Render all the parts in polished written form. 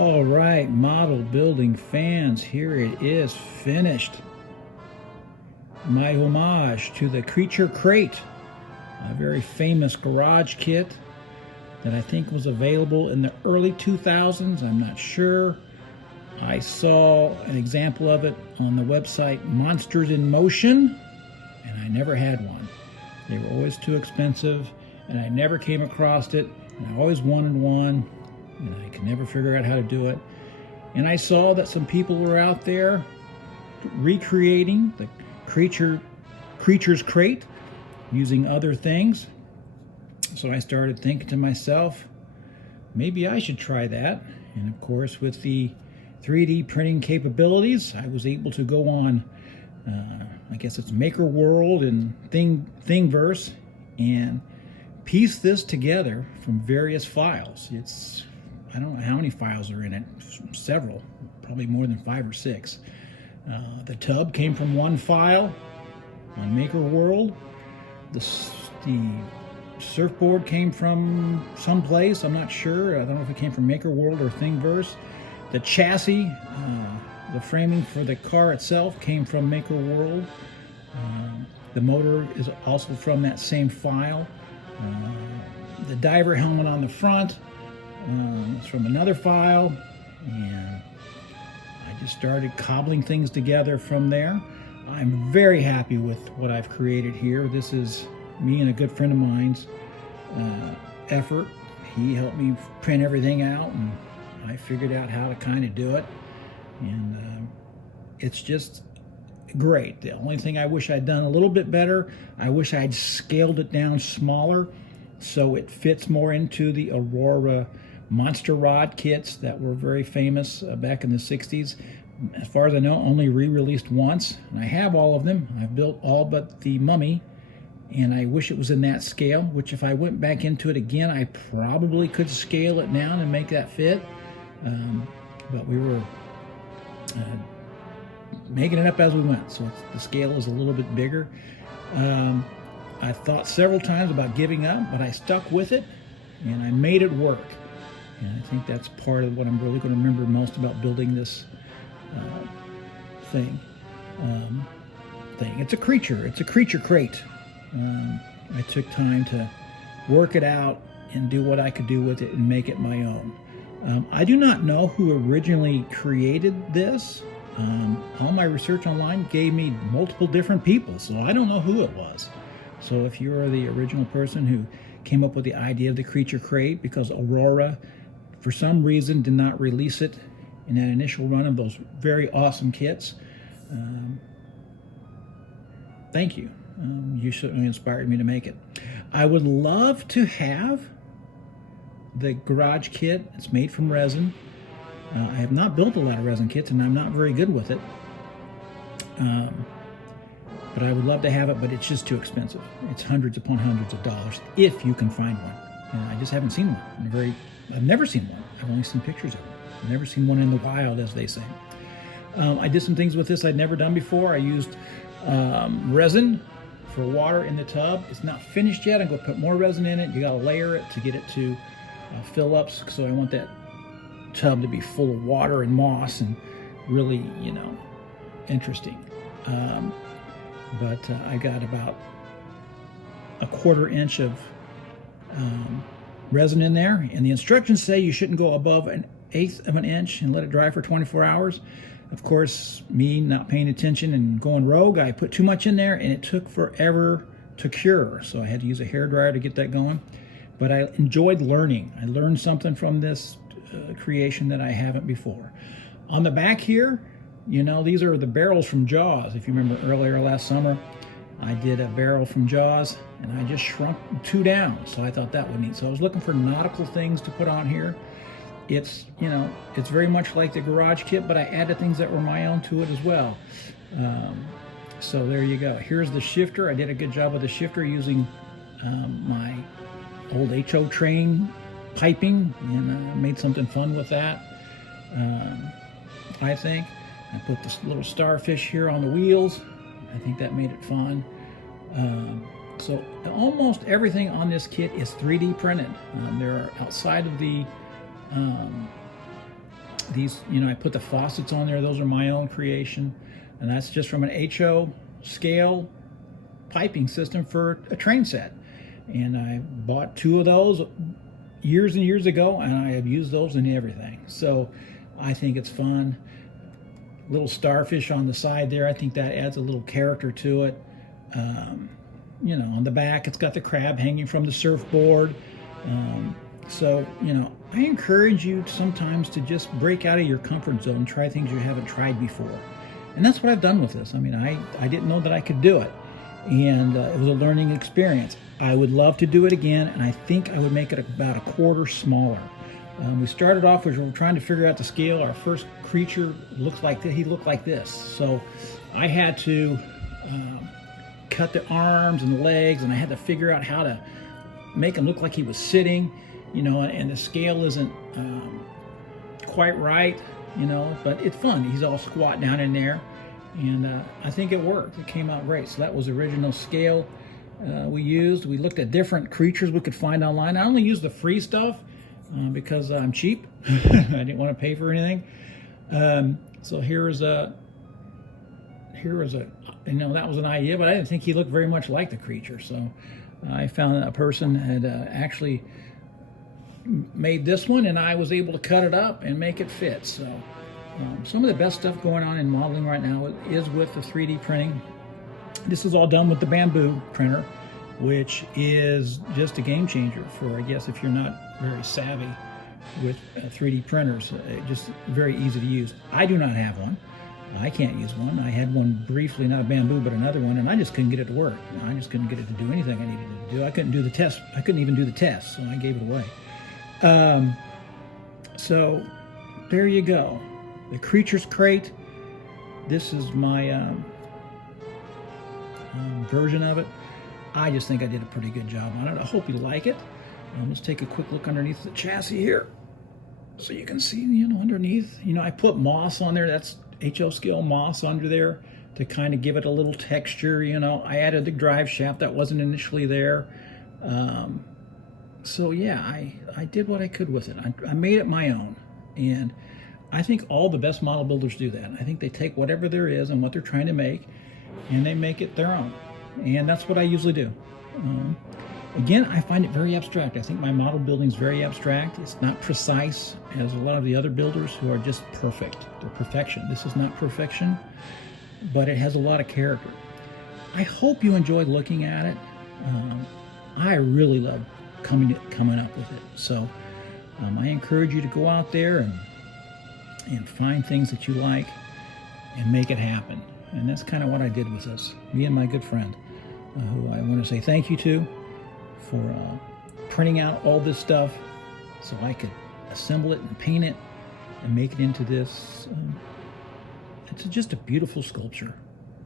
All right, model building fans, here it is finished. My homage to the Creature Crate, a very famous garage kit that I think was available in the early 2000s. I'm not sure. I saw an example of it on the website Monsters in Motion, and I never had one. They were always too expensive, and I never came across it, and I always wanted one, and I could never figure out how to do it. And I saw that some people were out there recreating the Creature's Crate using other things. So I started thinking to myself, maybe I should try that. And of course, with the 3D printing capabilities, I was able to go on, I guess it's Maker World and thingverse, and piece this together from various files. I don't know how many files are in it, several, probably more than 5 or 6. The tub came from one file on Maker World. The surfboard came from someplace, I'm not sure. I don't know if it came from Maker World or Thingiverse. The chassis, the framing for the car itself came from Maker World. The motor is also from that same file. The diver helmet on the front is from another file, and I just started cobbling things together from there. I'm very happy with what I've created here. This is me and a good friend of mine's effort. He helped me print everything out, and I figured out how to kind of do it, and it's just great. The only thing I wish I'd done a little bit better, I wish I'd scaled it down smaller so it fits more into the Aurora monster rod kits that were very famous back in the 60s. As far as I know, only re-released once, and I have all of them. I've built all but the mummy, and I wish it was in that scale, which if I went back into it again, I probably could scale it down and make that fit. But we were making it up as we went, so the scale is a little bit bigger. I thought several times about giving up, but I stuck with it, and I made it work. And I think that's part of what I'm really going to remember most about building this thing. It's a creature crate. I took time to work it out and do what I could do with it and make it my own. I do not know who originally created this. All my research online gave me multiple different people, so I don't know who it was. So if you're the original person who came up with the idea of the Creature Crate, because Aurora, for some reason, did not release it in that initial run of those very awesome kits, thank you. You certainly inspired me to make it. I would love to have the garage kit. It's made from resin. I have not built a lot of resin kits, and I'm not very good with it. But I would love to have it, but it's just too expensive. It's hundreds upon hundreds of dollars if you can find one. And I just haven't seen one. I've never seen one. I've only seen pictures of it. I've never seen one in the wild, as they say. I did some things with this I'd never done before. I used resin for water in the tub. It's not finished yet. I'm going to put more resin in it. You got to layer it to get it to fill up. So I want that tub to be full of water and moss and really, interesting. But I got about a 1/4 inch of resin in there, and the instructions say you shouldn't go above 1/8 of an inch and let it dry for 24 hours. Of course, me not paying attention and going rogue, I put too much in there, and it took forever to cure, so I had to use a hairdryer to get that going. But I enjoyed learning. I learned something from this creation that I haven't before. On the back here, these are the barrels from Jaws. If you remember earlier last summer, I did a barrel from Jaws, and I just shrunk 2 down, so I thought that would neat. So I was looking for nautical things to put on here. It's, it's very much like the garage kit, but I added things that were my own to it as well. So there you go. Here's the shifter. I did a good job with the shifter using my old HO train piping, and made something fun with that. I think I put this little starfish here on the wheels. I think that made it fun. So almost everything on this kit is 3D printed. There are, outside of the These, you know, I put the faucets on there. Those are my own creation. And that's just from an HO scale piping system for a train set. And I bought 2 of those years and years ago, and I have used those in everything. So I think it's fun. Little starfish on the side there. I think that adds a little character to it. You know, on the back, it's got the crab hanging from the surfboard. So, you know, I encourage you sometimes to just break out of your comfort zone and try things you haven't tried before. And that's what I've done with this. I mean, I didn't know that I could do it. And it was a learning experience. I would love to do it again, and I think I would make it about a quarter smaller. We started off, we were trying to figure out the scale. Our first creature looks like this. He looked like this. So I had to cut the arms and the legs, and I had to figure out how to make him look like he was sitting, you know, and the scale isn't quite right, you know, but it's fun. He's all squat down in there, and I think it worked. It came out great. So that was the original scale we used. We looked at different creatures we could find online. I only used the free stuff because I'm cheap. I didn't want to pay for anything. So here was a, you know, that was an idea, but I didn't think he looked very much like the creature. So I found that a person had actually made this one, and I was able to cut it up and make it fit. So some of the best stuff going on in modeling right now is with the 3D printing. This is all done with the bamboo printer, which is just a game changer for, I guess, if you're not very savvy with 3D printers. Just very easy to use. I do not have one. I can't use one. I had one briefly, not a bamboo, but another one, and I just couldn't get it to work. I just couldn't get it to do anything I needed it to do. I couldn't do the test. I couldn't even do the test, so I gave it away. So there you go. The Creature's Crate. This is my version of it. I just think I did a pretty good job on it. I hope you like it. Let's take a quick look underneath the chassis here, so you can see, you know, underneath. You know, I put moss on there. That's HO scale moss under there to kind of give it a little texture. You know, I added the drive shaft that wasn't initially there. So yeah, I did what I could with it. I made it my own, and I think all the best model builders do that. I think they take whatever there is and what they're trying to make, and they make it their own. And that's what I usually do. Again, I find it very abstract. I think my model building is very abstract. It's not precise as a lot of the other builders who are just perfect. They're perfection. This is not perfection, but it has a lot of character. I hope you enjoyed looking at it. I really love coming up with it. So I encourage you to go out there and find things that you like and make it happen. And that's kind of what I did with this. Me and my good friend, who I want to say thank you to for printing out all this stuff so I could assemble it and paint it and make it into this. It's just a beautiful sculpture.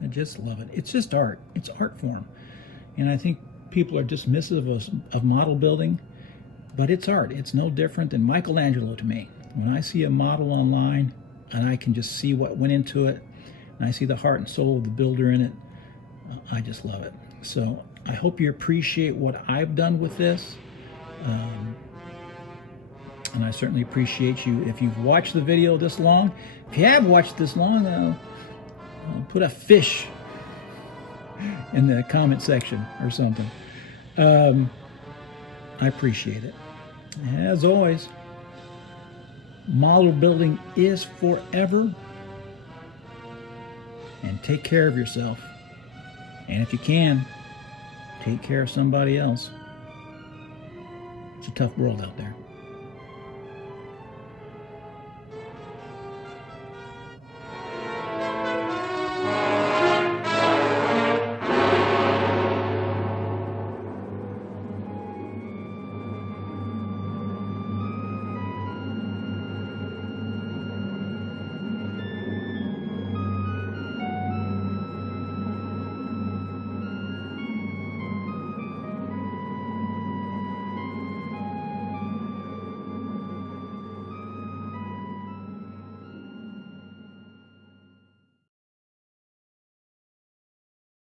I just love it. It's just art. It's art form. And I think people are dismissive of model building, but it's art. It's no different than Michelangelo to me. When I see a model online and I can just see what went into it, and I see the heart and soul of the builder in it, I just love it. So I hope you appreciate what I've done with this. And I certainly appreciate you if you've watched the video this long. If you have watched this long, put a fish in the comment section or something. I appreciate it. As always, model building is forever. And take care of yourself. And if you can, take care of somebody else. It's a tough world out there.